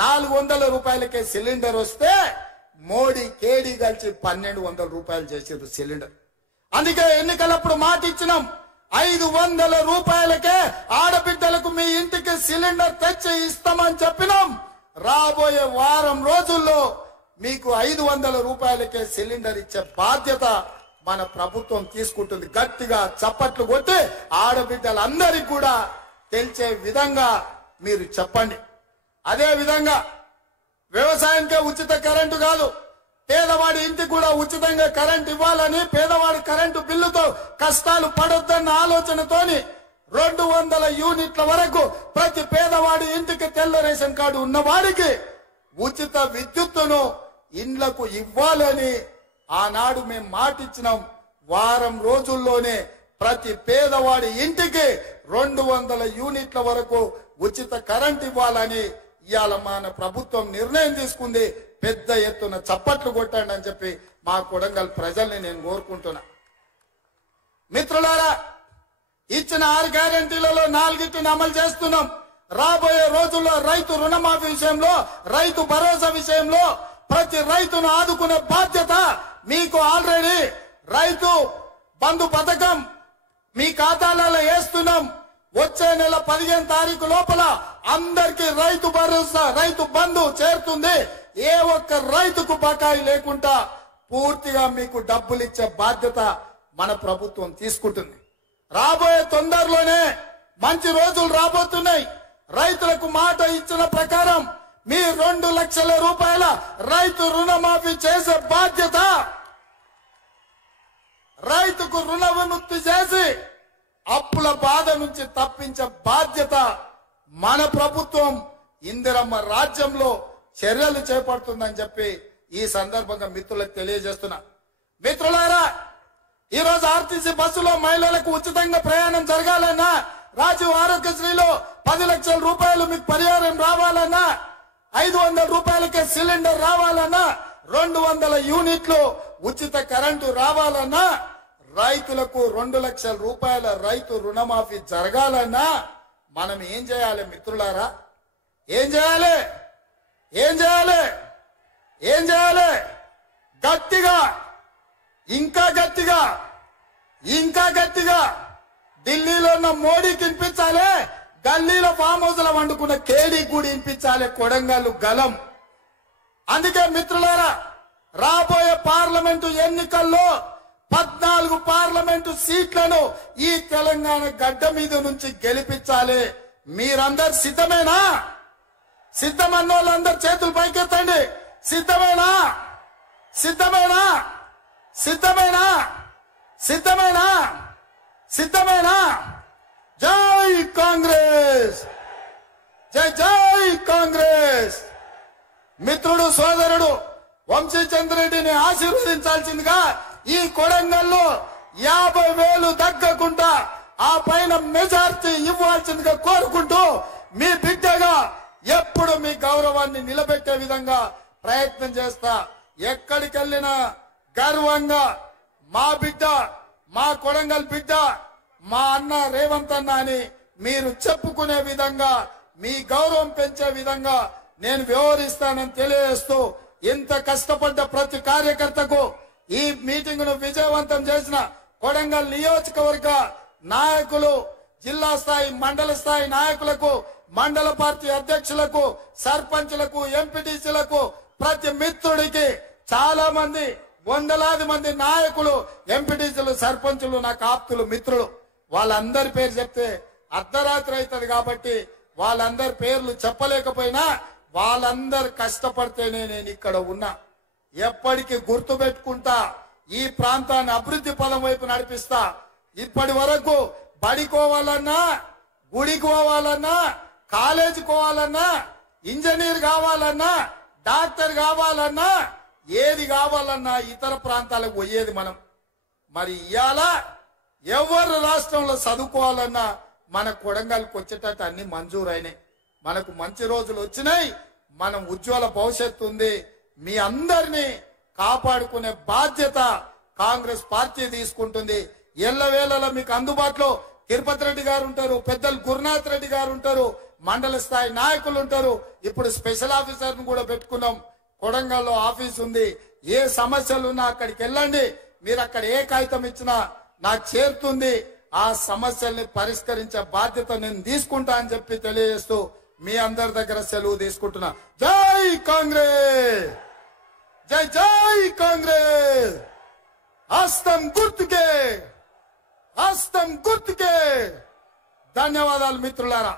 400 రూపాయలకే సిలిండర్ వస్తే మోడీ కేడీ కలిసి 1200 రూపాయలు చేసారు సిలిండర్. అందుకే ఎన్నికలప్పుడు మాట ఇచ్చినాం, 500 రూపాయలకే ఆడబిడ్డలకు మీ ఇంటికి సిలిండర్ తెచ్చి ఇస్తామని చెప్పినాం. రాబోయే వారం రోజుల్లో మీకు 500 రూపాయలకే సిలిండర్ ఇచ్చే బాధ్యత మన ప్రభుత్వం తీసుకుంటుంది. గట్టిగా చప్పట్లు కొట్టి ఆడబిడ్డలందరికీ కూడా తెలిసే విధంగా మీరు చెప్పండి. అదే విధంగా వ్యవసాయానికే ఉచిత కరెంటు కాదు, పేదవాడి ఇంటికి కూడా ఉచితంగా కరెంట్ ఇవ్వాలని, పేదవాడి కరెంటు బిల్లుతో కష్టాలు పడొద్దన్న ఆలోచనతోని 200 యూనిట్ల వరకు ప్రతి పేదవాడి ఇంటికి తెల్ల రేషన్ కార్డు ఉన్నవాడికి ఉచిత విద్యుత్తును ఇండ్లకు ఇవ్వాలని ఆనాడు మేము మాటిచ్చినాం. వారం రోజుల్లోనే ప్రతి పేదవాడి ఇంటికి 200 యూనిట్ల వరకు ఉచిత కరెంట్ ఇవ్వాలని ఇవాళ మన ప్రభుత్వం నిర్ణయం తీసుకుంది. పెద్ద ఎత్తున చప్పట్లు కొట్టండి అని చెప్పి మా కొడంగల్ ప్రజల్ని నేను కోరుకుంటున్నా. మిత్రులారా, ఇచ్చిన 6 గ్యారెంటీలలో 4టిని అమలు చేస్తున్నాం. రాబోయే రోజుల్లో రైతు రుణమాఫీ విషయంలో, రైతు భరోసా విషయంలో ప్రతి రైతును ఆదుకునే బాధ్యత మీకు. ఆల్రెడీ రైతు బంధు పథకం మీ ఖాతాలలో వేస్తున్నాం. వచ్చే నెల 15 తారీఖు లోపల అందరికీ రైతు భరోసా, రైతు బంధు చేరుతుంది. ఏ ఒక్క రైతుకు బకాయి లేకుండా పూర్తిగా మీకు డబ్బులు ఇచ్చే బాధ్యత మన ప్రభుత్వం తీసుకుంటుంది. రాబోయే తొందరలోనే మంచి రోజులు రాబోతున్నాయి. రైతులకు మాట ఇచ్చిన ప్రకారం మీ 2 లక్షల రూపాయల రైతు రుణమాఫీ చేసే బాధ్యత, రైతుకు రుణ విముక్తి చేసి అప్పుల బాధ నుంచి తప్పించే బాధ్యత మన ప్రభుత్వం ఇందిరమ్మ రాజ్యంలో చర్యలు చేపడుతుందని చెప్పి ఈ సందర్భంగా మిత్రులకు తెలియజేస్తున్నా. మిత్రులారా, ఈరోజు ఆర్టీసీ బస్సులో మహిళలకు ఉచితంగా ప్రయాణం జరగాలన్నా, రాజీవ్ ఆరోగ్యశ్రీలో 10 లక్షల రూపాయలు మీకు పరిహారం రావాలన్నా, 500 రూపాయలకే సిలిండర్ రావాలన్నా, 200 యూనిట్లు ఉచిత కరెంటు రావాలన్నా, రైతులకు 2 లక్షల రూపాయల రైతు రుణమాఫీ జరగాలన్నా మనం ఏం చేయాలి మిత్రులారా? ఏం చేయాలి? ఏం చేయాలి? ఏం చేయాలి? గట్టిగా, ఇంకా గట్టిగా, ఇంకా గట్టిగా ఢిల్లీలో ఉన్న మోడీకి వినిపించాలి, గల్లీలో ఫామ్ హౌస్ లో వండుకున్న కేడీ కూడా వినిపించాలి కొడంగల్ గలం. అందుకే మిత్రులారా, రాబోయే పార్లమెంటు ఎన్నికల్లో 14 పార్లమెంటు సీట్లను ఈ తెలంగాణ గడ్డ మీద నుంచి గెలిపించాలి. మీరందరు సిద్ధమేనా? సిద్ధమన్న వాళ్ళందరూ చేతులు పైకెత్తండి. సిద్ధమేనా? సిద్ధమేనా? సిద్ధమేనా? సిద్ధమేనా? సిద్ధమేనా? జై కాంగ్రెస్, జై జై కాంగ్రెస్. మిత్రుడు సోదరుడు వంశీచంద్రెడ్డిని ఆశీర్వదించాల్సిందిగా ఈ కొడంగల్లో 50,000 తగ్గకుండా ఆ పైన మెజార్టీ ఇవ్వాల్సిందిగా కోరుకుంటూ మీ బిడ్డగా ఎప్పుడు మీ గౌరవాన్ని నిలబెట్టే విధంగా ప్రయత్నం చేస్తా. ఎక్కడికి వెళ్ళినా గర్వంగా మా బిడ్డ, మా కొడంగల్ బిడ్డ, మా అన్న రేవంత్ అన్న అని మీరు చెప్పుకునే విధంగా, మీ గౌరవం పెంచే విధంగా నేను వ్యవహరిస్తానని తెలియజేస్తూ, ఇంత కష్టపడ్డ ప్రతి కార్యకర్తకు, ఈ మీటింగ్ ను విజయవంతం చేసిన కొడంగల్ నియోజకవర్గ నాయకులు, జిల్లా స్థాయి మండల స్థాయి నాయకులకు, మండల పార్టీ అధ్యక్షులకు, సర్పంచులకు, ఎంపీటీసీలకు, ప్రతి మిత్రుడికి, చాలా మంది వందలాది మంది నాయకులు, ఎంపీటీసీలు, సర్పంచులు నాకు ఆప్తులు, మిత్రులు, వాళ్ళందరి పేరు చెప్తే అర్ధరాత్రి అవుతుంది కాబట్టి వాళ్ళందరి పేర్లు చెప్పలేకపోయినా వాళ్ళందరు కష్టపడితేనే నేను ఇక్కడ ఉన్నా. ఎప్పటికీ గుర్తు పెట్టుకుంటా, ఈ ప్రాంతాన్ని అభివృద్ధి పదం వైపు నడిపిస్తా. ఇప్పటి వరకు బడికోవాలన్నా, గుడికి పోవాలన్నా, కాలేజీ పోవాలన్నా, ఇంజనీర్ కావాలన్నా, డాక్టర్ కావాలన్నా, ఏది కావాలన్నా ఇతర ప్రాంతాలకు పోయేది మనం. మరి ఇవాళ ఎవరు రాష్ట్రంలో చదువుకోవాలన్నా మన కొడంగల్కి వచ్చేటట్టు అన్ని మంజూరైనాయి. మనకు మంచి రోజులు వచ్చినాయి. మనం ఉజ్వల భవిష్యత్తు ఉంది. మీ అందరినీ కాపాడుకునే బాధ్యత కాంగ్రెస్ పార్టీ తీసుకుంటుంది. ఎల్లవేళలా మీకు అందుబాటులో తిరుపతి రెడ్డి గారు ఉంటారు, పెద్దలు గురునాథ్ రెడ్డి గారు ఉంటారు, మండల స్థాయి నాయకులు ఉంటారు. ఇప్పుడు స్పెషల్ ఆఫీసర్ ను కూడా పెట్టుకున్నాం. కొడంగల్లో ఆఫీస్ ఉంది. ఏ సమస్యలు ఉన్నా అక్కడికి వెళ్ళండి. మీరు అక్కడ ఏ కాగితం ఇచ్చినా నాకు చేరుతుంది. ఆ సమస్యల్ని పరిష్కరించే బాధ్యత నేను తీసుకుంటా అని చెప్పి తెలియజేస్తూ మీ అందరి దగ్గర సెలవు తీసుకుంటున్నా. జై కాంగ్రెస్, జై జై కాంగ్రెస్. హస్తం గుర్తుకే, హస్తం గుర్తుకే. ధన్యవాదాలు మిత్రులారా.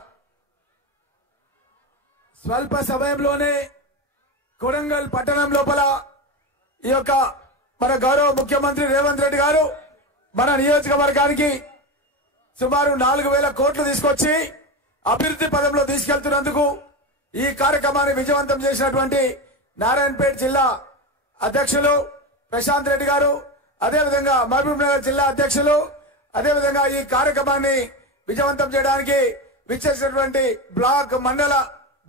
స్వల్ప సమయంలోనే కొడంగల్ పట్టణం లోపల ఈ యొక్క మన గౌరవ ముఖ్యమంత్రి రేవంత్ రెడ్డి గారు మన నియోజకవర్గానికి సుమారు 4,000 కోట్లు తీసుకొచ్చి అభివృద్ధి పదంలో తీసుకెళ్తున్నందుకు ఈ కార్యక్రమాన్ని విజయవంతం చేసినటువంటి నారాయణపేట జిల్లా అధ్యక్షులు ప్రశాంత్ రెడ్డి గారు, అదేవిధంగా మహబూబ్ నగర్ జిల్లా అధ్యక్షులు, అదేవిధంగా ఈ కార్యక్రమాన్ని విజయవంతం చేయడానికి విచ్చేసినటువంటి బ్లాక్ మండల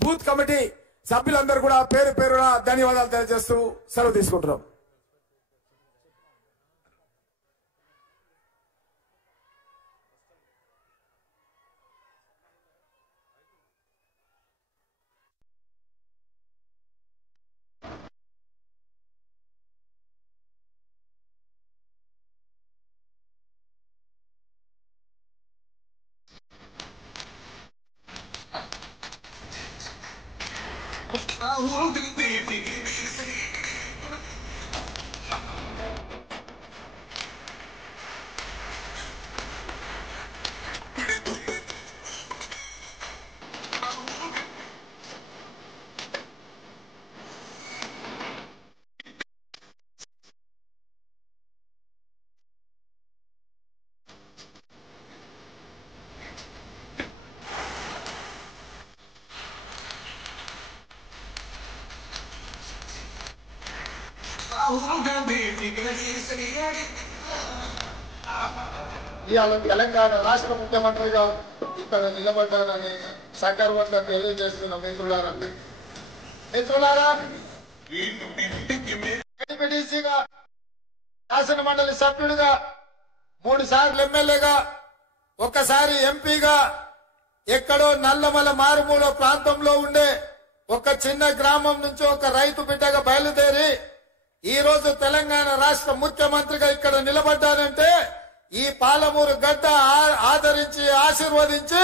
బూత్ కమిటీ సభ్యులందరూ కూడా పేరు పేరున ధన్యవాదాలు తెలియజేస్తూ సెలవు తీసుకుంటున్నాం. ఇవాళ తెలంగాణ రాష్ట్ర ముఖ్యమంత్రిగా ఇక్కడ నిలబడ్డానని సగర్వంగా తెలియజేస్తున్న మిత్రులారా, డిప్యూటీసీగా, శాసన మండలి సభ్యుడిగా, 3 సార్లు ఎమ్మెల్యేగా, ఒక్కసారి ఎంపీగా, ఎక్కడో నల్లమల మారుమూల ప్రాంతంలో ఉండే ఒక చిన్న గ్రామం నుంచి ఒక రైతు బిడ్డగా బయలుదేరి ఈ రోజు తెలంగాణ రాష్ట్ర ముఖ్యమంత్రిగా ఇక్కడ నిలబడ్డానంటే ఈ పాలమూరు గడ్డ ఆదరించి ఆశీర్వదించి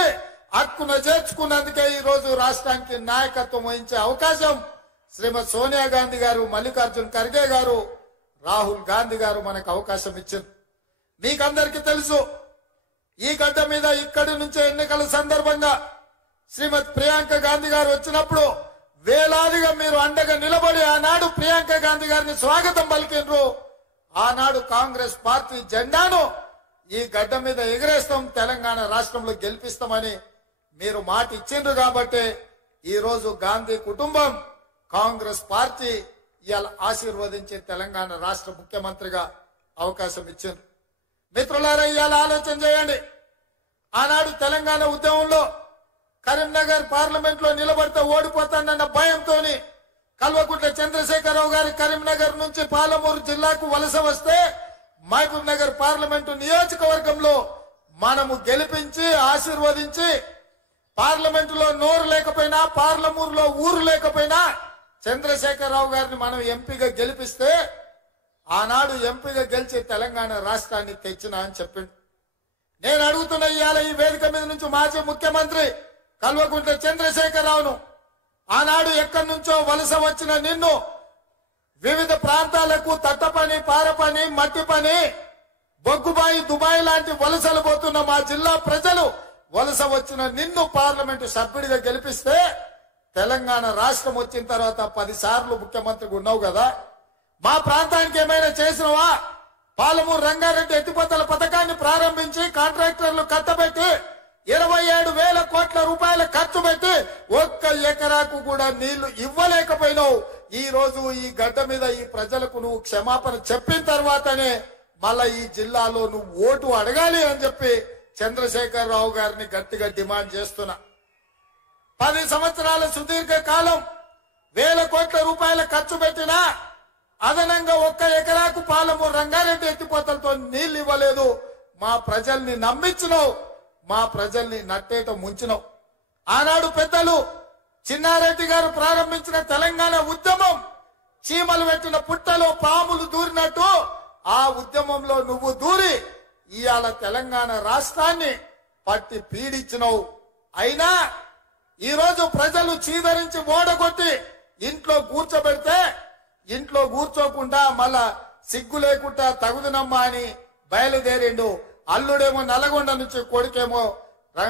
హక్కున చేర్చుకున్నందుకే ఈ రోజు రాష్ట్రానికి నాయకత్వం వహించే అవకాశం శ్రీమతి సోనియా గాంధీ గారు, మల్లికార్జున్ ఖర్గే గారు, రాహుల్ గాంధీ గారు మనకు అవకాశం ఇచ్చారు. మీకందరికీ తెలుసు, ఈ గడ్డ మీద ఇక్కడి నుంచే ఎన్నికల సందర్భంగా శ్రీమతి ప్రియాంక గాంధీ గారు వచ్చినప్పుడు వేలాదిగా మీరు అండగా నిలబడి ఆనాడు ప్రియాంక గాంధీ గారిని స్వాగతం పలికిండ్రు. ఆనాడు కాంగ్రెస్ పార్టీ జెండాను ఈ గడ్డ మీద ఎగరేస్తాం, తెలంగాణ రాష్ట్రంలో గెలిపిస్తామని మీరు మాట ఇచ్చిండ్రు. కాబట్టి ఈ రోజు గాంధీ కుటుంబం, కాంగ్రెస్ పార్టీ ఇవాళ ఆశీర్వదించి తెలంగాణ రాష్ట్ర ముఖ్యమంత్రిగా అవకాశం ఇచ్చింది. మిత్రులారా, ఇవాళ ఆలోచన చేయండి. ఆనాడు తెలంగాణ ఉద్యమంలో కరీంనగర్ పార్లమెంట్ లో నిలబడితే ఓడిపోతానన్న భయంతో కల్వకుంట్ల చంద్రశేఖరరావు గారి కరీంనగర్ నుంచి పాలమూరు జిల్లాకు వలస వస్తే మహబూబ్ నగర్ పార్లమెంటు నియోజకవర్గంలో మనము గెలిపించి ఆశీర్వదించి పార్లమెంటులో నోరు లేకపోయినా, పార్లమూరులో ఊరు లేకపోయినా చంద్రశేఖరరావు గారిని మనం ఎంపీగా గెలిపిస్తే ఆనాడు ఎంపీగా గెలిచి తెలంగాణ రాష్ట్రాన్ని తెచ్చినా అని చెప్పిండు. నేను అడుగుతున్న ఇవాళ ఈ వేదిక మీద నుంచి మాజీ ముఖ్యమంత్రి కల్వకుంట్ల చంద్రశేఖరరావును, ఆనాడు ఎక్కడి నుంచో వలస వచ్చిన నిన్ను, వివిధ ప్రాంతాలకు తట్ట పని, పార పని, మట్టి పని, బొగ్గుబాయి, దుబాయ్ లాంటి వలసలు పోతున్న మా జిల్లా ప్రజలు వలస వచ్చిన నిన్ను పార్లమెంటు సభ్యుడిగా గెలిపిస్తే తెలంగాణ రాష్ట్రం వచ్చిన తర్వాత 10 సార్లు ముఖ్యమంత్రిగా ఉన్నావు కదా, మా ప్రాంతానికి ఏమైనా చేసినవా? పాలమూరు రంగారెడ్డి ఎత్తిపోతల పథకాన్ని ప్రారంభించి కాంట్రాక్టర్లు కట్టబెట్టి 27,000 కోట్ల రూపాయల ఖర్చు పెట్టి 1 ఎకరాకు కూడా నీళ్లు ఇవ్వలేకపోయినావు. ఈ రోజు ఈ గడ్డ మీద ఈ ప్రజలకు నువ్వు క్షమాపణ చెప్పిన తర్వాతనే మళ్ళా ఈ జిల్లాలో నువ్వు ఓటు అడగాలి అని చెప్పి చంద్రశేఖరరావు గారిని గట్టిగా డిమాండ్ చేస్తున్నా. 10 సంవత్సరాల సుదీర్ఘ కాలం 1,000 కోట్ల రూపాయల ఖర్చు పెట్టినా అదనంగా 1 ఎకరాకు పాలమూరు రంగారెడ్డి ఎత్తిపోతలతో నీళ్లు ఇవ్వలేదు. మా ప్రజల్ని నమ్మించినావు, మా ప్రజల్ని నట్టేట ముంచినావు. ఆనాడు పెద్దలు చిన్నారెడ్డి గారు ప్రారంభించిన తెలంగాణ ఉద్యమం చీమలు పెట్టిన పుట్టలో పాములు దూరినట్టు ఆ ఉద్యమంలో నువ్వు దూరి ఇవాళ తెలంగాణ రాష్ట్రాన్ని పట్టి పీడించినవు. అయినా ఈరోజు ప్రజలు చీదరించి ఓడగొట్టి ఇంట్లో కూర్చోబెడితే ఇంట్లో కూర్చోకుండా మళ్ళా సిగ్గు లేకుండా తగుదునమ్మా అని బయలుదేరిండు. అల్లుడేమో నల్గొండ నుంచి, కొడుకేమో